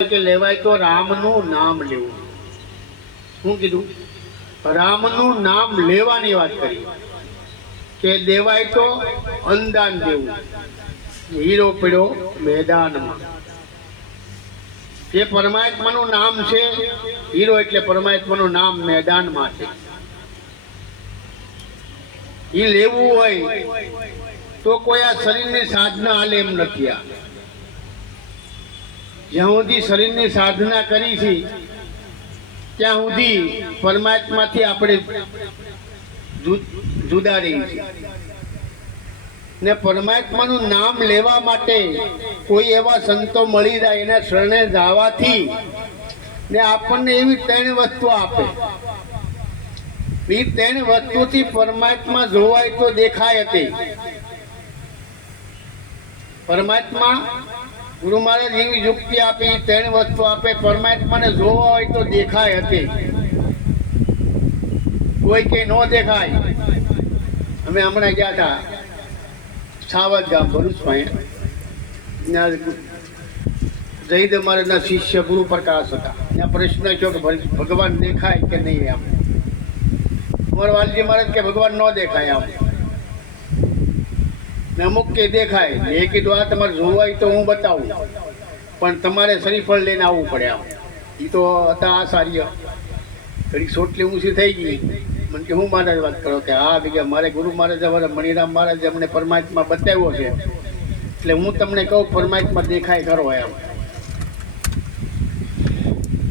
કે લેવાય તો રામનું નામ લેવું. શું કીધું? રામનું નામ લેવાની વાત કરી. કે દેવાય તો અંદાન દેવું. હીરો પડ્યો મેદાનમાં. જે પરમાત્માનું નામ છે, હીરો એટલે પરમાત્માનું નામ મેદાનમાં છે. એ લેવું હોય તો કોઈ આ શરીરની સાધના હાલે એમ નથી. આ જ્યાં સુધી શરીરની સાધના કરી છે ત્યાં સુધી પરમાત્માથી આપણે જુદા રહી છે. ને પરમાત્માનું નામ લેવા માટે કોઈ એવા સંતો મળી જાય, એના શરણે જવાથી ને આપણને એવી ત્રણ વસ્તુ આપે. એ ત્રણ વસ્તુથી પરમાત્મા જોવાય તો દેખાય હતી. પરમાત્મા ગુરુ મહારાજ એવી યુક્તિ આપી, ત્રણ વસ્તુ આપે. પરમાત્માને જોવા હોય તો દેખાય હતી. કોઈ કે ન દેખાય. અમે હમણાં ગયા હતા સાવજ ગામ ભરૂચમાં. જયદેવ મહારાજના શિષ્ય ગુરુ પ્રકાશ હતા. ત્યાં પ્રશ્ન થયો કે ભગવાન દેખાય કે નહીં? આમ અમારા વાલજી મહારાજ કે ભગવાન ન દેખાય. આમ ને અમુક કે દેખાય. એ કીધું આ તમારે જોવાય તો હું બતાવું, પણ તમારે શ્રીફળ લઈને આવવું પડે. આમ એ તો હતા આચાર્ય. ઘડી સોટલી ઊંચી થઈ ગઈ. મને કે હું મહારાજ વાત કરો? કે હા કે મારે ગુરુ મહારાજ અમારા મણિરામ મહારાજ અમને પરમાત્મા બતાવ્યો છે, એટલે હું તમને કહું પરમાત્મા દેખાય કરો એમ.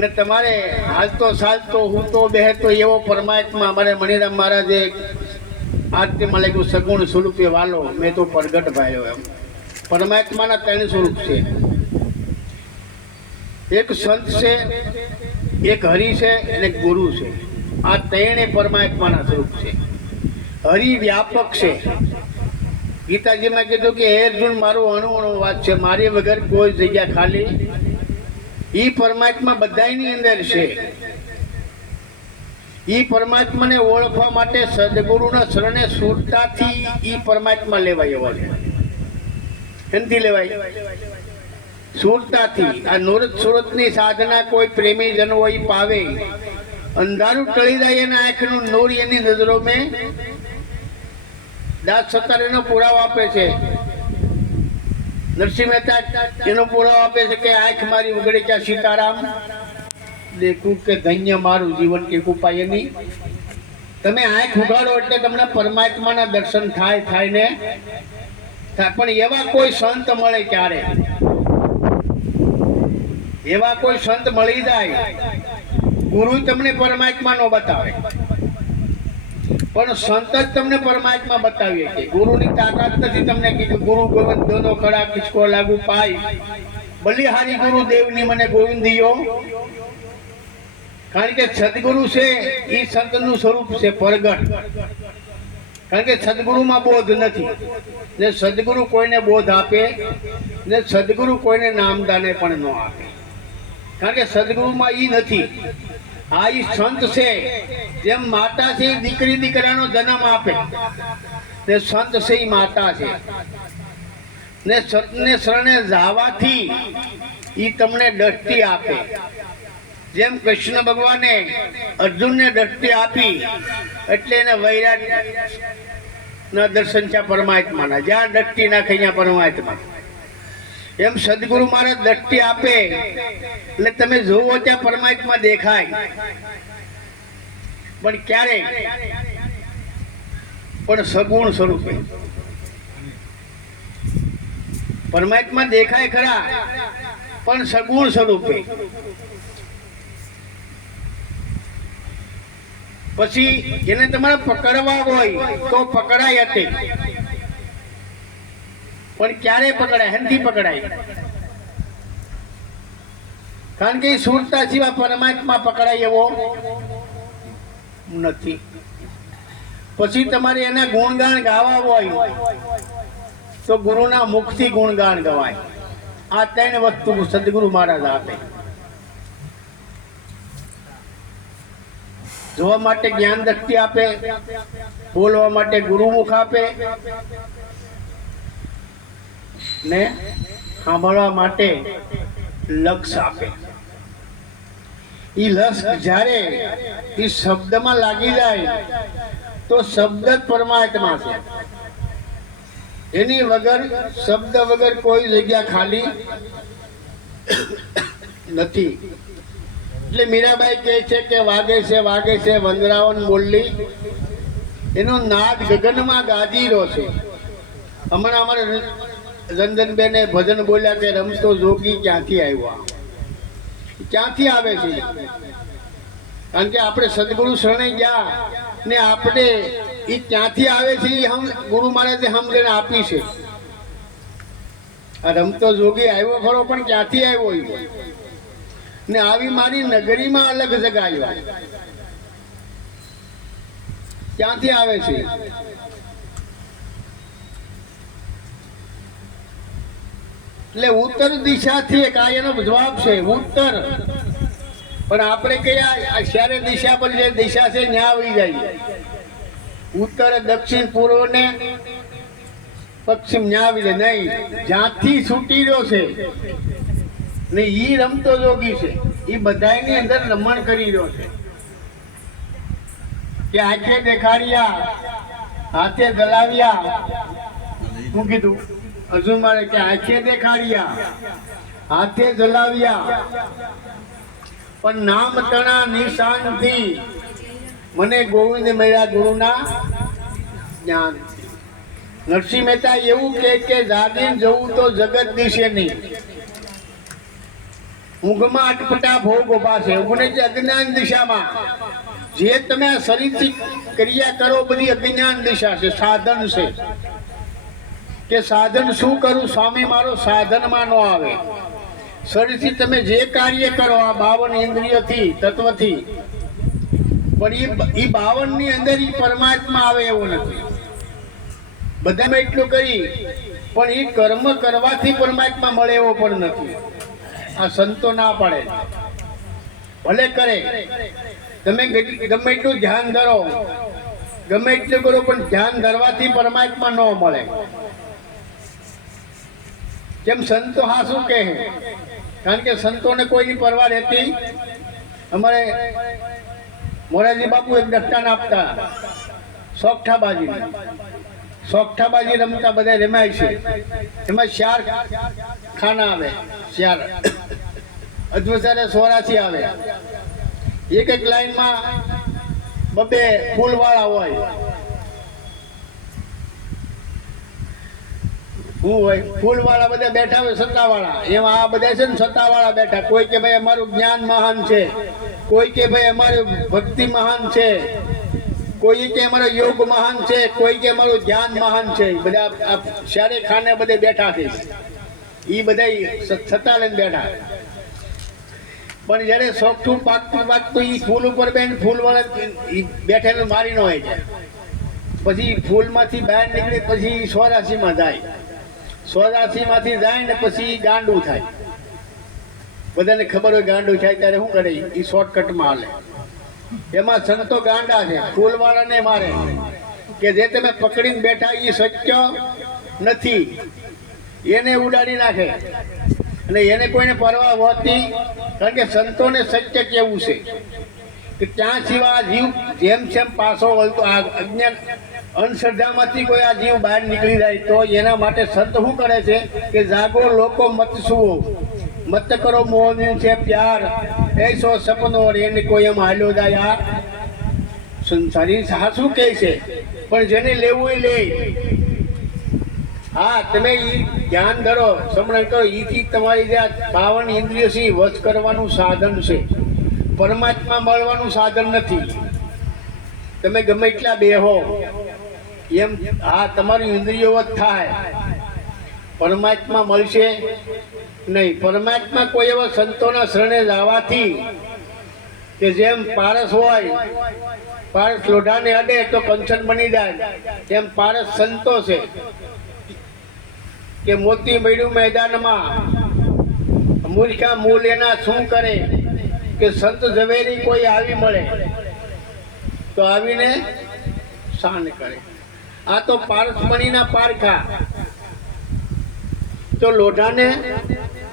ને તમારે હાલતો ચાલતો હું તો બેહતો એવો પરમાત્મા અમારે મણિરામ મહારાજે આરતીમાં લાગ્યું સગુણ સ્વરૂપે વાલો મેં તો પ્રગટ ભાયો. એમ પરમાત્માના ત્રણ સ્વરૂપ છે. એક સંત છે, એક હરિ છે અને એક ગુરુ છે. આ ત્રણે પરમાત્માના સ્વરૂપ છે. હરિ વ્યાપક છે. ગીતાજીમાં કીધું કે હે અર્જુન, મારું અણુ અણુ વાત છે, મારી વગર કોઈ જગ્યા ખાલી. એ પરમાત્મા બધાની અંદર છે. એ પરમાત્માને ઓળખવા માટે સદગુરુના શરણે સુરતાથી એ પરમાત્મા લેવાય એવો છે. એનથી લેવાય સુરતાથી. આ સુરતની સાધના કોઈ પ્રેમી જન હોય પાવે. અંધારું ટળી જાય એના આંખનું નૂર એની નજરો મેં. દાસ સત્તાર એનો પુરાવો આપે છે. નરસિંહ મહેતા એનો પુરાવો આપે છે કે આંખ મારી ઉગડે ત્યાં સીતારામ દેખું કે ધન્ય મારું જીવન કે કૃપાય નહીં. તમે આંખ ઉગાડો એટલે તમને પરમાત્માના દર્શન થાય ને થાય. પણ એવા કોઈ સંત મળે ક્યારે? એવા કોઈ સંત મળી જાય. ગુરુ તમને પરમાત્મા નો બતાવે, પણ સંત જ તમને પરમાત્મા બતાવીએ કે ગુરુની તાકાત નથી. તમને કીધું ગુરુ ગોવિંદ દોનો ખડા કિસકો લાગુ પાય, બલિહારી ગુરુ દેવની મને ગોવિંદિયો. કારણ કે સદગુરુ છે એ સંતનું સ્વરૂપ છે પ્રગટ. કારણ કે સદગુરુમાં બોધ નથી. ને સદગુરુ કોઈને બોધ આપે ને સદગુરુ કોઈને નામદાને પણ ન આપે. કારણ કે સદગુરુમાં એ નથી. આ એ સંત છે. જેમ માતા છે દીકરી દીકરાનો જન્મ આપે, ને સંત છે એ માતા છે. ને સંતને શરણે જવાથી એ તમને દ્રષ્ટિ આપે. જેમ કૃષ્ણ ભગવાને અર્જુનને દ્રષ્ટિ આપી એટલે એને વૈરાગ ના દર્શન છે પરમાત્માના. જ્યાં દ્રષ્ટિ નાખે ત્યાં પરમાત્મા. એમ સદગુરુ મહારાજ દ્રષ્ટિ આપે એટલે તમે જોવો ત્યાં પરમાત્મા દેખાય. પણ ક્યારે? પણ સગુણ સ્વરૂપે. પરમાત્મા દેખાય ખરા, પણ સગુણ સ્વરૂપે. પછી એને તમારે પકડવા હોય તો પકડાય હતી. પણ ક્યારે પકડાય? હેનથી પકડાય. કારણ કે સુરતા સિવાય પરમાત્મા પકડાય એવો નથી. પછી તમારે એના ગુણગાન ગાવા હોય તો ગુરુના મુખથી ગુણગાન ગવાય. આ ત્રણ વસ્તુ સદગુરુ મહારાજ આપે. જોવા માટે જ્ઞાન દ્રષ્ટિ આપે, બોલવા માટે ગુરુમુખ આપે, ને સાંભળવા માટે લક્ષ આપે. એ લક્ષ જ્યારે એ શબ્દમાં લાગી જાય તો શબ્દ જ પરમાત્મા છે. એની વગર શબ્દ વગર કોઈ જગ્યા ખાલી નથી. એટલે મીરાબાઈ કહે છે કે વાગે છે વંદરાવન બોલી, એનો નાદ ગગનમાં ગાજીરો છે. હમણાં અમારે રંજનબેને ભજન બોલ્યા કે રમતો જોગી ક્યાંથી આવ્યા. ક્યાંથી આવે છે? કારણ કે આપણે સદગુરુ શરણે ગયા ને આપણે એ ક્યાંથી આવે છે એ ગુરુ મહારાજે સમજણ આપી છે. આ રમતો જોગી આવ્યો ખરો, પણ ક્યાંથી આવ્યો ને આવી મારી નગરીમાં અલગ જગાયો. ક્યાંથી આવે છે? એટલે ઉત્તર દિશાથી એક આ એનો જવાબ છે, ઉત્તર. પણ આપણે કયા શહેર દિશા પર જે દિશા છે ત્યાં આવી જાય. ઉત્તર, દક્ષિણ, પૂર્વ ને પશ્ચિમ ત્યાં આવી જાય નહીં. જ્યાંથી છૂટી રહ્યો છે ને ઈ રમતો જોગી છે, એ બધાની અંદર રમણ કરી રહ્યો છે. કે આંખે દેખાડ્યા, હાથે દલાવ્યા. શું કીધું હજુ મારે? કે આંખે દેખાડ્યા, હાથે જલાવ્યા, પણ નામ તણા નિશાનથી મને ગોવિંદ મળ્યા ગુરુના જ્ઞાન. નરસિંહ મહેતા એવું કે જાગીને જવું તો જગત દિશે નહીં. ઊંઘમાં અટપટા ભોગ ઉભા છે. ઊંઘને જે અજ્ઞાન દિશામાં જે તમે આ શરીરથી ક્રિયા કરો બધી અજ્ઞાન દિશા છે, સાધન છે. કે સાધન શું કરું સ્વામી, મારો સાધનમાં ન આવે. શરીરથી તમે જે કાર્ય કરો આ 52 ઇન્દ્રિયોથી તત્વથી, પણ એ 52 ની અંદર એ પરમાત્મા આવે એવું નથી. બધામાં એટલું કરી પણ એ કર્મ કરવાથી પરમાત્મા મળે એવો પણ નથી. આ સંતો ના પડે. ભલે કરે, તમે ગમે એટલું ધ્યાન ધરો, ગમે એટલું કરો, પણ ધ્યાન ધરવાથી પરમાત્મા ન મળે. કેમ? સંતો હા શું કહે? કારણ કે સંતોને કોઈની પરવા રહેતી. અમારે મોરારજી બાપુ એક દસ્તાન આપતા, સોગઠાબાજી રમતા, બધા રમાય છે. એમાં 4 ખાના આવે, 4 અજવસારે 84 આવે. એક લાઈનમાં 2 ફૂલવાળા હોય. ફૂલવાળા બધા બેઠા હોય, સત્તાવાળા. એમાં આ બધા છે ને સત્તાવાળા બેઠા. કોઈ કે ભાઈ અમારું જ્ઞાન મહાન છે, કોઈ કે ભાઈ અમારું ભક્તિ મહાન છે, કોઈ કે અમારો યોગ મહાન છે, કોઈ કે અમારું ધ્યાન મહાન છે. બધા ચારે ખાને બધે બેઠા છે. એ બધા સત્તા લઈને બેઠા. પણ જયારે સોગઠું પાકતું એ ફૂલ ઉપર બેન ફૂલવાળા બેઠેલું મારી ન હોય છે. પછી ફૂલમાંથી બહાર નીકળે, પછી 84માં જાય. 84માંથી જાય ને પછી ગાંડું થાય. બધાને ખબર હોય ગાંડું થાય ત્યારે શું કરે? એ શોર્ટકટમાં હાલે. એમાં સંતો ગાંડા છે, ફૂલવાળાને મારે કે જે તમે પકડીને બેઠા એ સત્ય નથી, એને ઉડાડી નાખે. અને એને કોઈને પરવા હોતી. કારણ કે સંતોને સત્ય કેવું છે કે ત્યાં સિવાય આ જીવ જેમ જેમ પાછો વળતો, આ અજ્ઞાન અંધશ્રદ્ધામાંથી કોઈ આ જીવ બહાર નીકળી જાય તો એના માટે સંત શું કરે છે કે જાગો લોકો મત સુવો, મત કરો મોહ છે પ્યાર, એસો સપનો એને કોઈ એમ હાલ્યો જાય. આ સંસારી શું કહે છે? પણ જેને લેવું એ લે. હા, તમે ધ્યાન ધરો, સમરણ કરો. એથી તમારી જે 52 ઇન્દ્રિયો છે વશ કરવાનું સાધન છે, પરમાત્મા મળવાનું સાધન નથી. તમે ગમે એટલા બેહો એમ, હા તમારી ઇન્દ્રિયો જ થાય, પરમાત્મા મળશે નહીં. પરમાત્મા કોઈ એવા સંતોના શરણે જવાથી કે જેમ પારસ હોય, પારસ લોઢાને અડે તો કંચન બની જાય, એમ પારસ સંતો છે કે મોતી મળ્યું મેદાનમાં, મૂર્ખા મૂલ એના શું કરે કે સંત ઝવેરી કોઈ આવી મળે તો આવીને શાન કરે. આ તો પારસમણીના પારખા તો લોઢાને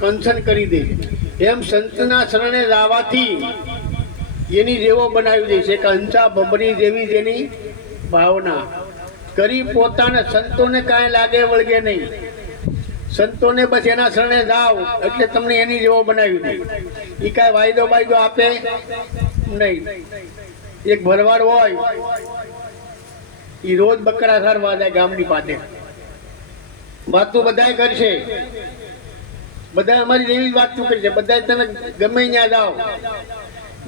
કંચન કરી દે. એમ સંતના શરણે લાવવાથી એની જેવો બનાવી દે છે કે હંસા ભમરી જેવી જેની ભાવના કરી પોતાને સંતોને કાંઈ લાગે વળગે નહીં. સંતોને બસ એના શરણે જાઓ એટલે તમને એની જેવો બનાવી દે. એ કાંઈ વાયદો આપે નહીં. એક ભરવાડ હોય એ રોજ બકરા સારવા જાય ગામની પાસે. વાતું બધા કરશે, બધા અમારી જેવી જ વાતું કરશે. બધા તમે ગમે ત્યાં જાઓ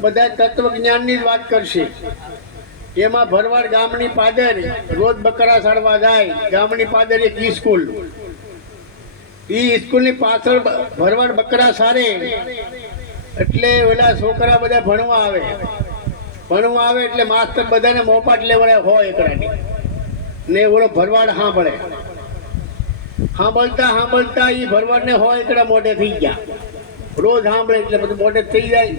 બધા તત્વ જ્ઞાનની જ વાત કરશે. એમાં ભરવાડ ગામની પાદર રોજ બકરા સારવા જાય. ગામની પાદર એક સ્કૂલ, એ સ્કૂલની પાછળ ભરવાડ બકરા સારે એટલે ઓલા છોકરા બધા ભણવા આવે એટલે માસ્તર બધાને મોપાટ લેવડે હોય એકડાની ને ઓલો ભરવાડ સાંભળતા એ ભરવાડને હોય એકડા મોઢે થઈ ગયા. રોજ સાંભળે એટલે બધું મોઢે થઈ જાય.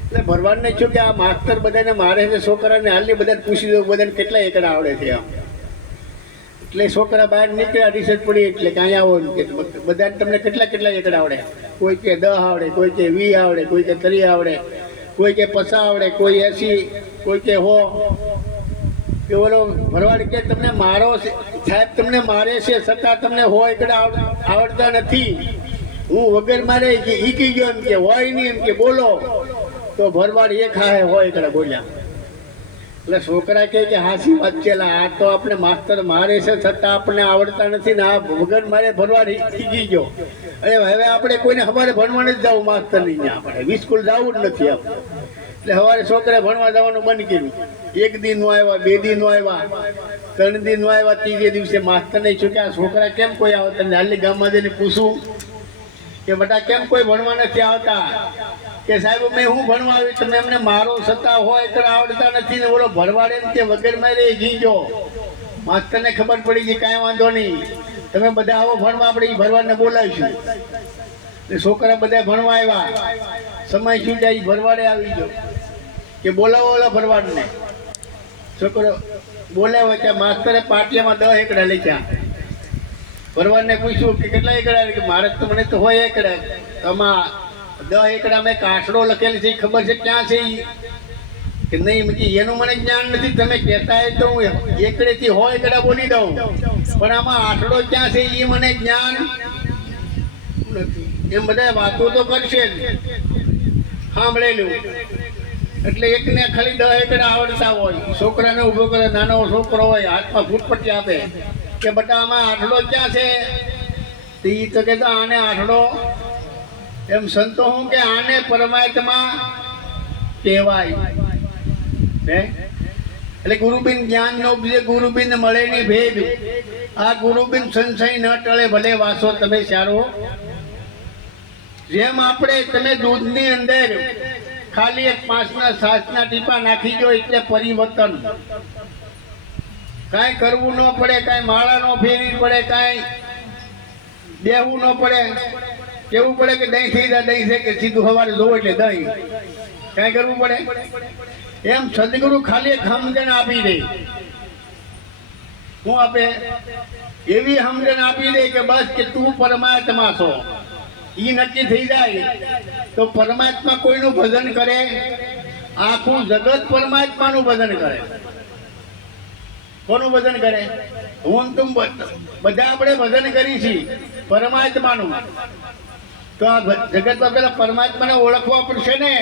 એટલે ભરવાડને શું કે આ માસ્તર બધાને મારે છે છોકરાને હાલની બધાને પૂછી દો બધાને કેટલા એકડા આવડે છે આમ. એટલે છોકરા બહાર નીકળ્યા રિસર્ચ પડી એટલે કે અહીંયા આવો કે બધાને તમને કેટલા એકડા આવડે. કોઈ કે 10 આવડે, કોઈ કે 20 આવડે, કોઈ કે 30 આવડે, કોઈ કે 50 આવડે, કોઈ 80, કોઈ કે 100. એ ઓલો ભરવાડ કે તમને મારો સાહેબ તમને મારે છે છતાં તમને 100 એકડા આવડતા નથી. હું વગર મારે ઈકી ગયો એમ કે હોય નહીં એમ કે બોલો તો ભરવાડ એક હાહે 100 એકડા બોલ્યા. એટલે છોકરા કહે કે હાસી વાત છે, આ તો આપણે માસ્તર મારે છે છતાં આપણે આવડતા નથી ને આ વગર મારે ભરવાડ ઈકી ગયો. અરે હવે આપણે કોઈને સવારે ભણવા જ જવું માસ્તર નહીં, આપણે સ્કૂલ જવું જ નથી આપણે. એટલે સવારે છોકરા ભણવા જવાનું બંધ કર્યું. 1 દી નો આવ્યા, 2 દી નો આવ્યા, 3 દી નો આવ્યા, 3જે દિવસે માસ્તર નહીં શું કે આ છોકરા કેમ કોઈ આવતા નથી. હાલની ગામમાં જઈને પૂછું કે બેટા કેમ કોઈ ભણવા નથી આવતા. કે સાહેબ મેં હું ભણવા આવી તમે એમને મારો છતાં હોય એકડા આવડતા નથી. ને બોલો ભરવાડ એમ કે વગર મારે ઘીજો. માસ્તરને ખબર પડી ગઈ કાંઈ વાંધો નહીં, તમે બધા આવો ભણવા, આપણે ભરવાડને બોલાવીશું. છોકરા બધા ભણવા આવ્યા, સમય શું જાય ભરવાડે આવી ગયો કે બોલાવો ઓલા ભરવાડને. છોકરો બોલાવો ત્યાં માસ્તરે પાટિયામાં 10 એકડા લખ્યા. ભરવાડને પૂછ્યું કે કેટલા એકડા, કે મારે તો મને તો હોય એકડા. આમાં 10 એકડા મેં કાસડો લખેલી છે ખબર છે ક્યાં છે કે નહીં? એનું મને જ્ઞાન નથી, તમે કહેતા હોય તો હું એકડેથી 100 એકડા બોલી દઉં, પણ આમાં આઠડો ક્યાં છે એ મને જ્ઞાન નથી. એમ બધા વાતો તો કરશે જ સાંભળેલું. એટલે એકને ખાલી 10 એકડા આવડતા હોય, છોકરાને ઊભો કરે, નાનો છોકરો હોય હાથમાં ફૂટપટ્ટી આપે કે બેટા આમાં આઠડો ક્યાં છે? એ તો કહેતા આને આઠડો. એમ સંતો હું કે આને પરમાત્મા કહેવાય. એટલે ગુરુબિન જ્ઞાન નો ઉપજે, ગુરુબિન મળે ની ભેદ. આ ગુરુબિન સંશય ન ટળે ભલે વાસો તમે સારો. જેમ આપણે તમે દૂધની અંદર ખાલી એક 5ના 7ના ટીપા નાખી દો એટલે પરિવર્તન. કાંઈ કરવું ન પડે, કાંઈ માળા ન ફેરવી પડે, કાંઈ દેવું ન પડે. કેવું પડે કે દહીં થઈ જાય, દહીં છે કે સીધું સવારે જોવો એટલે દહીં, કાંઈ કરવું પડે? એમ સદગુરુ ખાલી એક સમજણ આપી દે. શું આપે? એવી સમજણ આપી દે કે બસ કે તું પરમાત્મા છો. એ નક્કી થઈ જાય તો પરમાત્મા કોઈનું ભજન કરે? આખું જગત પરમાત્માનું ભજન કરે. કોનું ભજન કરે? હું તું બધા આપણે ભજન કરી છીએ પરમાત્માનું. તો આ જગતમાં પેલા પરમાત્માને ઓળખવા પડશે ને.